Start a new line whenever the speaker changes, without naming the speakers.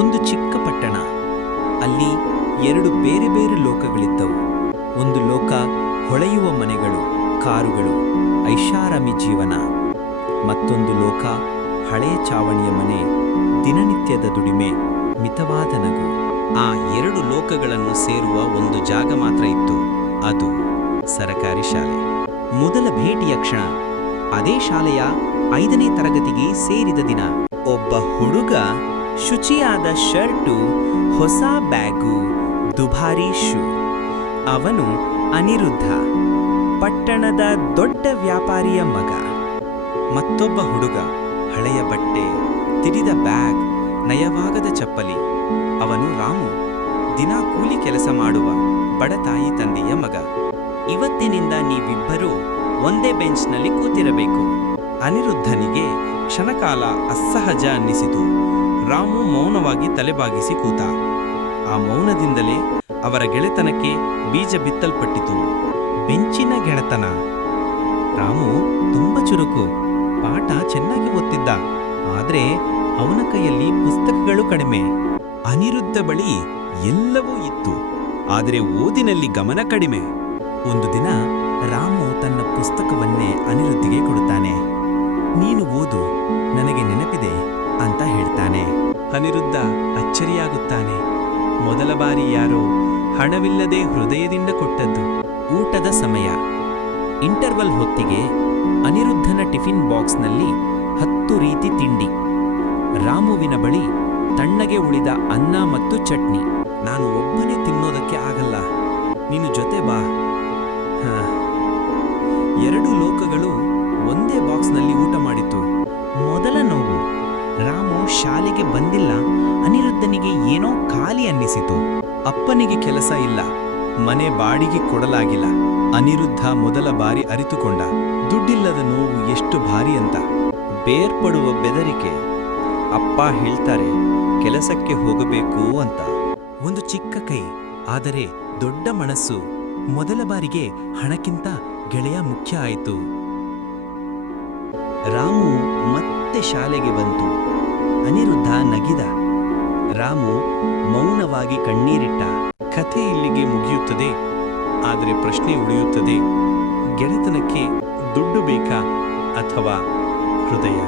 ಒಂದು ಚಿಕ್ಕ ಪಟ್ಟಣ. ಅಲ್ಲಿ ಎರಡು ಬೇರೆ ಬೇರೆ ಲೋಕಗಳಿದ್ದವು. ಒಂದು ಲೋಕ ಹೊಳೆಯುವ ಮನೆಗಳು, ಕಾರುಗಳು, ಐಷಾರಾಮಿ ಜೀವನ. ಮತ್ತೊಂದು ಲೋಕ ಹಳೆಯ ಚಾವಣಿಯ ಮನೆ, ದಿನನಿತ್ಯದ ದುಡಿಮೆ, ಮಿತವಾದ ನಗು.
ಆ ಎರಡು ಲೋಕಗಳನ್ನು ಸೇರುವ ಒಂದು ಜಾಗ ಮಾತ್ರ ಇತ್ತು, ಅದು ಸರಕಾರಿ ಶಾಲೆ.
ಮೊದಲ ಭೇಟಿಯ ಕ್ಷಣ, ಅದೇ ಶಾಲೆಯ ಐದನೇ ತರಗತಿಗೆ ಸೇರಿದ ದಿನ. ಒಬ್ಬ ಹುಡುಗ ಶುಚಿಯಾದ ಶರ್ಟು, ಹೊಸ ಬ್ಯಾಗು, ದುಬಾರಿ ಶೂ. ಅವನು ಅನಿರುದ್ಧ, ಪಟ್ಟಣದ ದೊಡ್ಡ ವ್ಯಾಪಾರಿಯ ಮಗ. ಮತ್ತೊಬ್ಬ ಹುಡುಗ ಹಳೆಯ ಬಟ್ಟೆ, ತಿರಿದ ಬ್ಯಾಗ್, ನಯವಾಗದ ಚಪ್ಪಲಿ. ಅವನು ರಾಮು, ದಿನ ಕೂಲಿ ಕೆಲಸ ಮಾಡುವ ಬಡತಾಯಿ ತಂದೆಯ ಮಗ. ಇವತ್ತಿನಿಂದ ನೀವಿಬ್ಬರೂ ಒಂದೇ ಬೆಂಚ್ನಲ್ಲಿ ಕೂತಿರಬೇಕು. ಅನಿರುದ್ಧನಿಗೆ ಕ್ಷಣಕಾಲ ಅಸಹಜ ಅನ್ನಿಸಿತು. ರಾಮು ಮೌನವಾಗಿ ತಲೆಬಾಗಿಸಿ ಕೂತ. ಆ ಮೌನದಿಂದಲೇ ಅವರ ಗೆಳೆತನಕ್ಕೆ ಬೀಜ ಬಿತ್ತಲ್ಪಟ್ಟಿತು. ಬೆಂಚಿನ ಗೆಳೆತನ. ರಾಮು ತುಂಬ ಚುರುಕು. ಪಾಠ ಚೆನ್ನಾಗಿ ಓದ್ತಿದ್ದ. ಆದರೆ ಅವನ ಕೈಯಲ್ಲಿ ಪುಸ್ತಕಗಳು ಕಡಿಮೆ. ಅನಿರುದ್ಧ ಬಳಿ ಎಲ್ಲವೂ ಇತ್ತು. ಆದರೆ ಓದಿನಲ್ಲಿ ಗಮನ ಕಡಿಮೆ. ಒಂದು ದಿನ ರಾಮು ತನ್ನ ಪುಸ್ತಕವನ್ನೇ ಅನಿರುದ್ಧಿಗೆ ಕೊಡುತ್ತಾನೆ. ನೀನು ಓದು. ನನಗೆ ನೆನಪಿದೆ ಅಂತ ಹೇಳ್ತಾನೆ ಅನಿರುದ್ಧ ಅಚ್ಚರಿಯಾಗುತ್ತಾನೆ. ಮೊದಲ ಬಾರಿ ಯಾರೋ ಹಣವಿಲ್ಲದೆ ಹೃದಯದಿಂದ ಕೊಟ್ಟದ್ದು ಊಟದ ಸಮಯ. ಇಂಟರ್ವಲ್ ಹೊತ್ತಿಗೆ ಅನಿರುದ್ಧನ ಟಿಫಿನ್ ಬಾಕ್ಸ್ನಲ್ಲಿ ಹತ್ತು ರೀತಿ ತಿಂಡಿ. ರಾಮುವಿನ ಬಳಿ ತಣ್ಣಗೆ ಉಳಿದ ಅನ್ನ ಮತ್ತು ಚಟ್ನಿ. ನಾನು ಒಬ್ಬನೇ ತಿನ್ನೋದಕ್ಕೆ ಆಗಲ್ಲ. ನೀನು ಜೊತೆ ಬಾ. ಎರಡು ಲೋಕಗಳು ಶಾಲೆಗೆ ಬಂದಿಲ್ಲ, ಅನಿರುದ್ಧನಿಗೆ ಏನೋ ಖಾಲಿ ಅನ್ನಿಸಿತು. ಅಪ್ಪನಿಗೆ ಕೆಲಸ ಇಲ್ಲ, ಮನೆ ಬಾಡಿಗೆ ಕೊಡಲಾಗಿಲ್ಲ. ಅನಿರುದ್ಧ ಮೊದಲ ಬಾರಿ ಅರಿತುಕೊಂಡ, ದುಡ್ಡಿಲ್ಲದ ನೋವು ಎಷ್ಟು ಭಾರಿ ಅಂತ. ಬೇರ್ಪಡುವ ಬೆದರಿಕೆ. ಅಪ್ಪ ಹೇಳ್ತಾರೆ, ಕೆಲಸಕ್ಕೆ ಹೋಗಬೇಕು ಅಂತ. ಒಂದು ಚಿಕ್ಕ ಕೈ, ಆದರೆ ದೊಡ್ಡ ಮನಸ್ಸು. ಮೊದಲ ಬಾರಿಗೆ ಹಣಕ್ಕಿಂತ ಗೆಳೆಯ ಮುಖ್ಯ ಆಯಿತು. ರಾಮು ಮತ್ತೆ ಶಾಲೆಗೆ ಬಂತು. ಅನಿರುದ್ಧ ನಗಿದ. ರಾಮು ಮೌನವಾಗಿ ಕಣ್ಣೀರಿಟ್ಟ. ಕಥೆ ಇಲ್ಲಿಗೆ ಮುಗಿಯುತ್ತದೆ. ಆದರೆ ಪ್ರಶ್ನೆ ಉಳಿಯುತ್ತದೆ. ಗೆಳೆತನಕ್ಕೆ ದುಡ್ಡು ಬೇಕಾ ಅಥವಾ ಹೃದಯ?